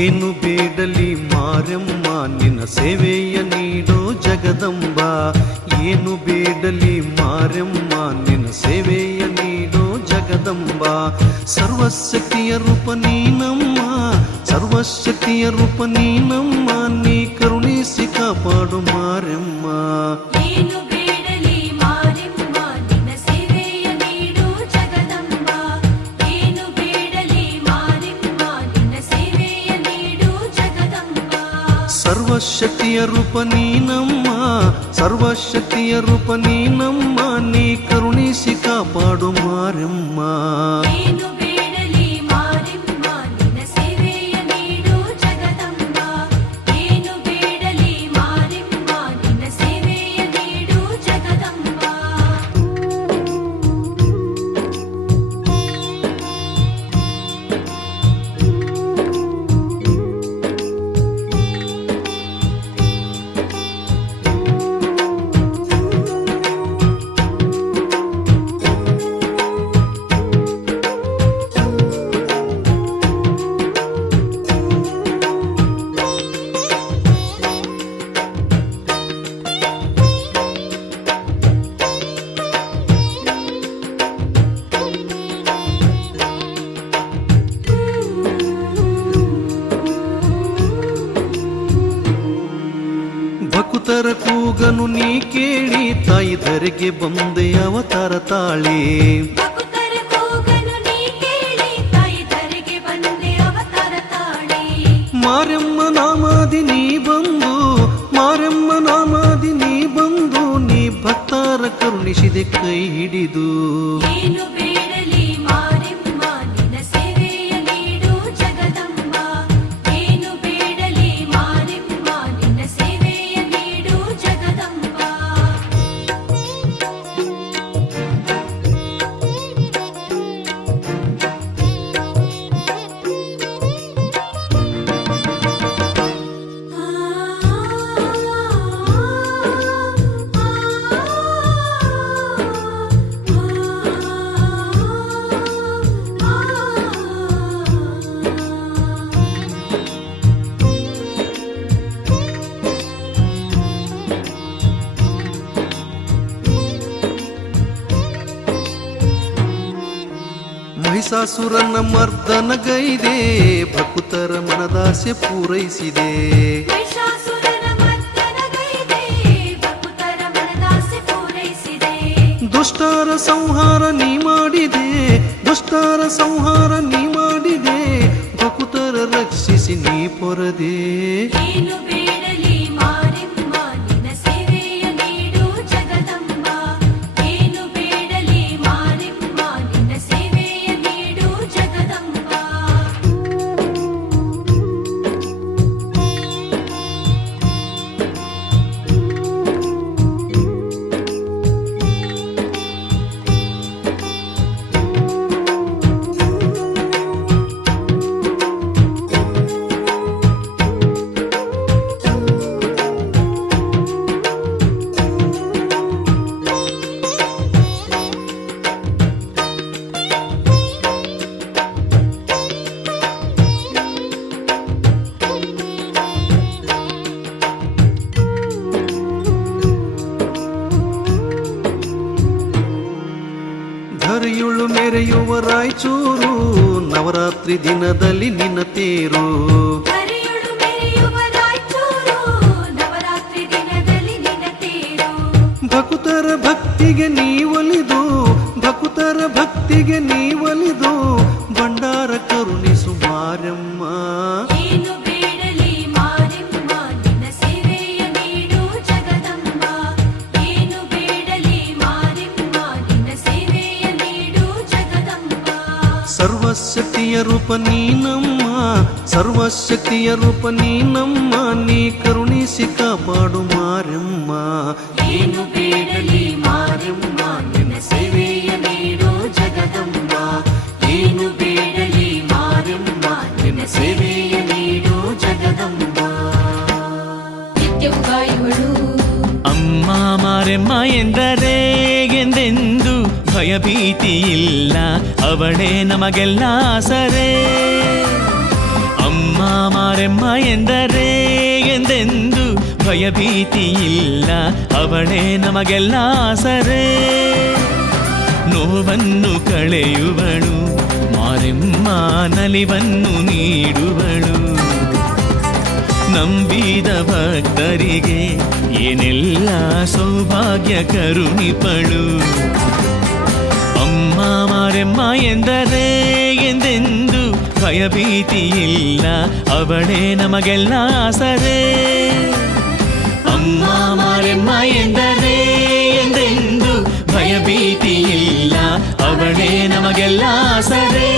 ಏನು ಬೇಡಲಿ ಮಾರಮ್ಮ ನಿನ್ನ ಸೇವೆಯ ನೀಡೋ ಜಗದಂಬ. ಏನು ಬೇಡಲಿ ಮಾರಮ್ಮ ನಿನ್ನ ಸೇವೆಯ ನೀಡೋ ಜಗದಂಬ. ಸರ್ವಶಕ್ತಿಯ ರೂಪ ನೀನಮ್ಮ, ಸರ್ವಶಕ್ತಿಯ ರೂಪ ನೀನಮ್ಮ, ನೀ ಕರುಣಿಸಿ ಕಾಪಾಡು ಮಾರಮ್ಮ. ಏನು ಬೇಡಲಿ ಮಾರಮ್ಮ ನಿನ್ನ ಸೇವೆಯ ನೀಡು ಜಗದಂಬ. ಏನು ಬೇಡಲಿ ಮಾರಮ್ಮ ನಿನ್ನ ಸೇವೆಯ ನೀಡು ಜಗದಂಬ. ಸರ್ವಶಕ್ತಿಯ ರೂಪ ನೀನಮ್ಮ, ಸರ್ವಶಕ್ತಿಯ ರೂಪ ನೀನಮ್ಮ, ನೀ ಕರುಣಿಸಿ ಕಾಪಾಡು ಮಾರಮ್ಮ. ಏನು ಬೇಡಲಿ ಮಾರಮ್ಮ ನಿನ್ನ ಸೇವೆಯ ನೀಡು ಜಗದಂಬ. ಏನು ಬೇಡಲಿ ಮಾರಮ್ಮ ನಿನ್ನ ಸೇವೆಯ ನೀಡು ಜಗದಂಬ. ಭಕ್ತರ ಕೂಗನು ನೀ ಕೇಳಿ ತಾಯಿ ಧರೆಗೆ ಬಂದೆ ಅವತಾರ ತಾಳಿ. ಭಕ್ತರ ಕೂಗನು ನೀ ಕೇಳಿ ತಾಯಿ ಧರೆಗೆ ಬಂದೆ ಅವತಾರ ತಾಳಿ. ಮಾರಮ್ಮ ನಾಮಾದಿ ನೀ ಬಂದು, ಮಾರಮ್ಮ ನಾಮಾದಿ ನೀ ಬಂದು, ನೀ ಭಕ್ತರ ಕರುಣಿಸಿದೆ ಕೈ ಹಿಡಿದು. ಏನು ಬೇಡಲಿ ಮಾರಮ್ಮ ನಿನ್ನ ಸೇವೆಯ ನೀಡು ಜಗದಂಬ. ಏನು ಬೇಡಲಿ ಮಾರಮ್ಮ ನಿನ್ನ ಸೇವೆಯ ನೀಡು ಜಗದಂಬ. ಮಹಿಷಾಸುರನ ಮರ್ದನಗೈದೆ, ಭಕ್ತರ ಮನದಾಸೆ ಪೂರೈಸಿದೆ. ಮಹಿಷಾಸುರನ ಮರ್ದನಗೈದೆ, ಭಕ್ತರ ಮನದಾಸೆ ಪೂರೈಸಿದೆ. ದುಷ್ಟರ ಸಂಹಾರ ನೀ ಮಾಡಿದೆ, ದುಷ್ಟರ ಸಂಹಾರ ನೀ ಮಾಡಿದೆ, ಭಕ್ತರ ರಕ್ಷಿಸಿ ನೀ ಪೊರದೆ. ಏನು ಬೇಡಲಿ ಮಾರಮ್ಮ ನಿನ್ನ ಸೇವೆಯ ನೀಡು ಜಗದಂಬ. ಏನು ಬೇಡಲಿ ಮಾರಮ್ಮ ನಿನ್ನ ಸೇವೆಯ ನೀಡು ಜಗದಂಬ. ಧರೆಯುಳು ಮೆರೆಯುವ ರಾಯಚೂರು, ನವರಾತ್ರಿ ದಿನದಲ್ಲಿ ನಿನ್ನ ತೇರು. ಹರಿಯುಳು ಮೆರೆಯುವ ರಾಯಚೂರು, ನವರಾತ್ರಿ ದಿನದಲ್ಲಿ ನಿನ್ನ ತೇರು. ಭಕ್ತರ ಭಕ್ತಿಗೆ ನೀ ಒಲಿದು, ಭಕ್ತರ ಭಕ್ತಿಗೆ ನೀ ಒಲಿದು, ಭಂಡಾರ ಕರುಣಿಸು ಮಾರಮ್ಮ. ಏನು ಬೇಡಲಿ ಮಾರಮ್ಮ ನಿನ್ನ ಸೇವೆಯ ನೀಡು ಜಗದಂಬ. ಏನು ಬೇಡಲಿ ಮಾರಮ್ಮ ನಿನ್ನ ಸೇವೆಯ ನೀಡು ಜಗದಂಬ. ಸರ್ವಶಕ್ತಿಯ ರೂಪ ನೀನಮ್ಮ, ಸರ್ವಶಕ್ತಿಯ ರೂಪ ನೀನಮ್ಮ, ನೀ ಕರುಣಿಸಿ ಕಾಪಾಡು ಮಾರಮ್ಮ. ಏನು ಬೇಡಲಿ ಮಾರಮ್ಮ ನಿನ್ನ ಸೇವೆಯ ನೀಡು ಜಗದಂಬ. ಏನು ಬೇಡಲಿ ಮಾರಮ್ಮ ನಿನ್ನ ಸೇವೆಯ ನೀಡು ಜಗದಂಬ. ನಿತ್ಯವೂ ಕಾಯುವಳು ಅಮ್ಮ ಮಾರೆಮ್ಮ ಎಂದರೆ ಎಂದೆಂದು ಭಯಭೀತಿ ಇಲ್ಲ, ಅವಳೇ ನಮಗೆಲ್ಲ ಸರೇ. ಅಮ್ಮ ಮಾರೆ ಮಾರೆಮ್ಮ ಎಂದರೆ ಎಂದೆಂದು ಭಯಭೀತಿಯಿಲ್ಲ, ಅವಳೇ ನಮಗೆಲ್ಲ ಆಸರೆ. ನೋವನ್ನು ಕಳೆಯುವಳು ಮಾರೆಮ್ಮ, ನಲಿವನ್ನು ನೀಡುವಳು. ನಂಬಿದ ಭಕ್ತರಿಗೆ ಏನೆಲ್ಲ ಸೌಭಾಗ್ಯ ಕರುಣಿಪಳು. ಅಮ್ಮ ಮಾರೆಮ್ಮ ಎಂದರೆ ಎಂದೆಂದು ಭಯಭೀತಿಯಿಲ್ಲ, ಅವಳೇ ನಮಗೆಲ್ಲ ಆಸರೆ. ಅಮ್ಮ ಮಾರೆಮ್ಮ ಎಂದರೆ ಎಂದೆಂದು ಭಯಭೀತಿಯಿಲ್ಲ, ಅವಳೇ ನಮಗೆಲ್ಲ ಆಸರೆ.